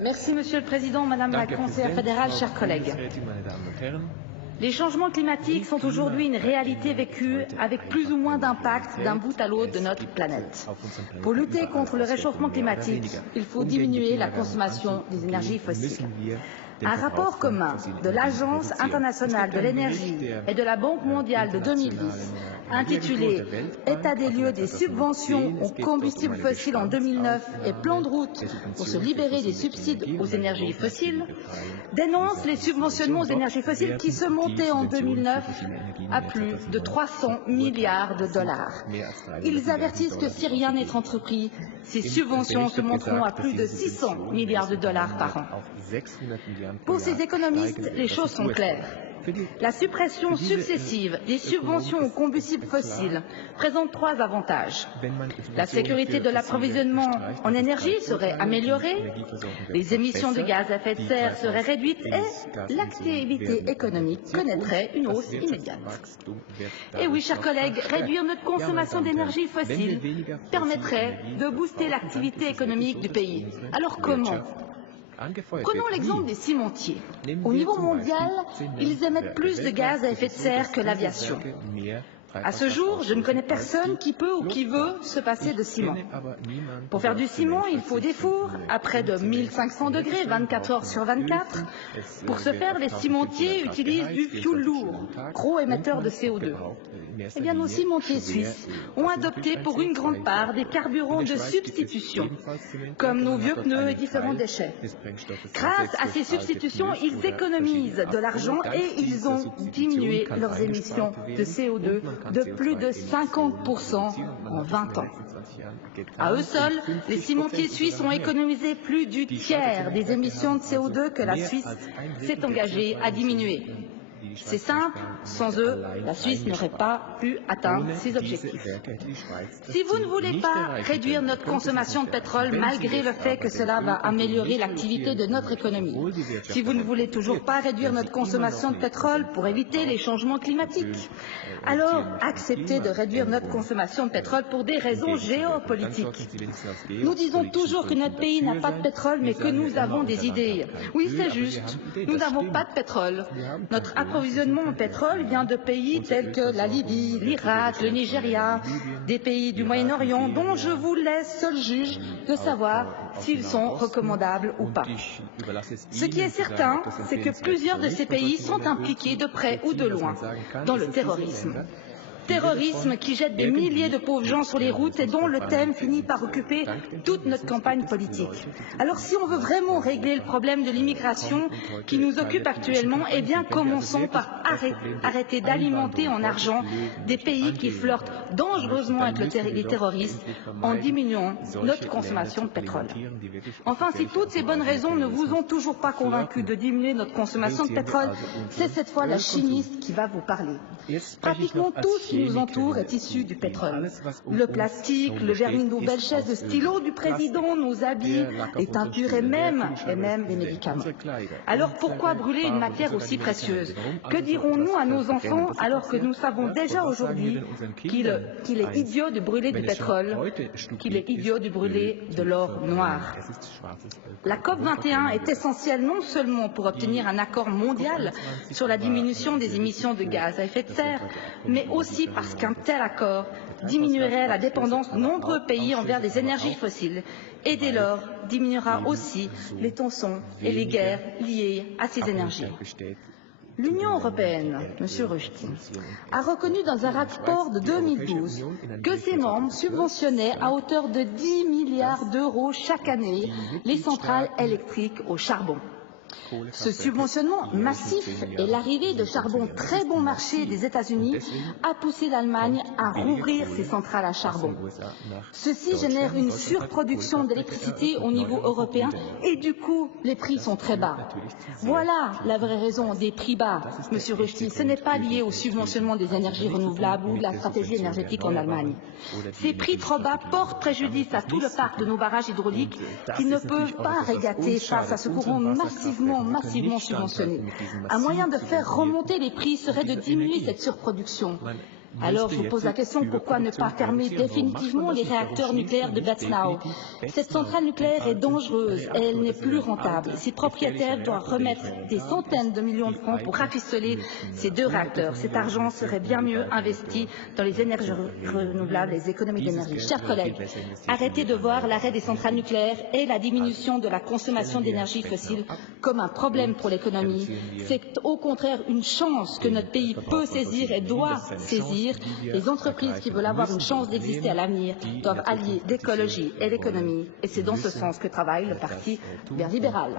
Merci, Monsieur le Président, Madame la Conseillère fédérale, chers collègues. Les changements climatiques sont aujourd'hui une réalité vécue avec plus ou moins d'impact d'un bout à l'autre de notre planète. Pour lutter contre le réchauffement climatique, il faut diminuer la consommation des énergies fossiles. Un rapport commun de l'Agence internationale de l'énergie et de la Banque mondiale de 2010, intitulé « État des lieux des subventions aux combustibles fossiles en 2009 et plan de route pour se libérer des subsides aux énergies fossiles », dénonce les subventionnements aux énergies fossiles qui se montaient en 2009 à plus de 300 milliards de dollars. Ils avertissent que si rien n'est entrepris, ces subventions se monteront à plus de 600 milliards de dollars par an. Pour ces économistes, les choses sont claires. La suppression successive des subventions aux combustibles fossiles présente trois avantages. La sécurité de l'approvisionnement en énergie serait améliorée, les émissions de gaz à effet de serre seraient réduites et l'activité économique connaîtrait une hausse immédiate. Et oui, chers collègues, réduire notre consommation d'énergie fossile permettrait de booster l'activité économique du pays. Alors comment ? Prenons l'exemple des cimentiers. Au niveau mondial, ils émettent plus de gaz à effet de serre que l'aviation. À ce jour, je ne connais personne qui peut ou qui veut se passer de ciment. Pour faire du ciment, il faut des fours à près de 1500 degrés, 24 heures sur 24. Pour ce faire, les cimentiers utilisent du fioul lourd, gros émetteur de CO2. Eh bien, nos cimentiers suisses ont adopté pour une grande part des carburants de substitution, comme nos vieux pneus et différents déchets. Grâce à ces substitutions, ils économisent de l'argent et ils ont diminué leurs émissions de CO2 de plus de 50% en 20 ans. À eux seuls, les cimentiers suisses ont économisé plus du tiers des émissions de CO2 que la Suisse s'est engagée à diminuer. C'est simple, sans eux, la Suisse n'aurait pas pu atteindre ses objectifs. Si vous ne voulez pas réduire notre consommation de pétrole malgré le fait que cela va améliorer l'activité de notre économie, si vous ne voulez toujours pas réduire notre consommation de pétrole pour éviter les changements climatiques, alors acceptez de réduire notre consommation de pétrole pour des raisons géopolitiques. Nous disons toujours que notre pays n'a pas de pétrole mais que nous avons des idées. Oui, c'est juste, nous n'avons pas de pétrole. Notre approvisionnement en pétrole vient de pays tels que la Libye, l'Irak, le Nigeria, des pays du Moyen-Orient dont je vous laisse seul juge de savoir s'ils sont recommandables ou pas. Ce qui est certain, c'est que plusieurs de ces pays sont impliqués de près ou de loin dans le terrorisme. Terrorisme qui jette des milliers de pauvres gens sur les routes et dont le thème finit par occuper toute notre campagne politique. Alors si on veut vraiment régler le problème de l'immigration qui nous occupe actuellement, eh bien commençons par arrêter d'alimenter en argent des pays qui flirtent dangereusement avec les terroristes en diminuant notre consommation de pétrole. Enfin, si toutes ces bonnes raisons ne vous ont toujours pas convaincu de diminuer notre consommation de pétrole, c'est cette fois la chimiste qui va vous parler. Pratiquement tout ce qui nous entoure est issu du pétrole. Le plastique, le vernis de nos belles chaises de stylo du président, nos habits, les teintures et même les médicaments. Alors pourquoi brûler une matière aussi précieuse? Que dirons-nous à nos enfants alors que nous savons déjà aujourd'hui qu'il est idiot de brûler du pétrole, qu'il est idiot de brûler de l'or noir? La COP21 est essentielle non seulement pour obtenir un accord mondial sur la diminution des émissions de gaz à effet de serre, mais aussi parce qu'un tel accord diminuerait la dépendance de nombreux pays envers des énergies fossiles et dès lors diminuera aussi les tensions et les guerres liées à ces énergies. L'Union européenne, M. Rushdie, a reconnu dans un rapport de 2012 que ses membres subventionnaient à hauteur de 10 milliards d'euros chaque année les centrales électriques au charbon. Ce subventionnement massif et l'arrivée de charbon très bon marché des États-Unis a poussé l'Allemagne à rouvrir ses centrales à charbon. Ceci génère une surproduction d'électricité au niveau européen et du coup, les prix sont très bas. Voilà la vraie raison des prix bas, M. Rushdie. Ce n'est pas lié au subventionnement des énergies renouvelables ou de la stratégie énergétique en Allemagne. Ces prix trop bas portent préjudice à tout le parc de nos barrages hydrauliques qui ne peuvent pas régater face à ce courant massivement subventionné. Un moyen de faire remonter les prix serait de diminuer cette surproduction. Alors je vous pose la question, pourquoi ne pas fermer définitivement les réacteurs nucléaires de Betznau? Cette centrale nucléaire est dangereuse et elle n'est plus rentable. Ses propriétaires doivent remettre des centaines de millions de francs pour rafistoler ces 2 réacteurs. Cet argent serait bien mieux investi dans les énergies renouvelables, les économies d'énergie. Chers collègues, arrêtez de voir l'arrêt des centrales nucléaires et la diminution de la consommation d'énergie fossile comme un problème pour l'économie. C'est au contraire une chance que notre pays peut saisir et doit saisir. Les entreprises qui veulent avoir une chance d'exister à l'avenir doivent allier l'écologie et l'économie. Et c'est dans ce sens que travaille le Parti vert libéral.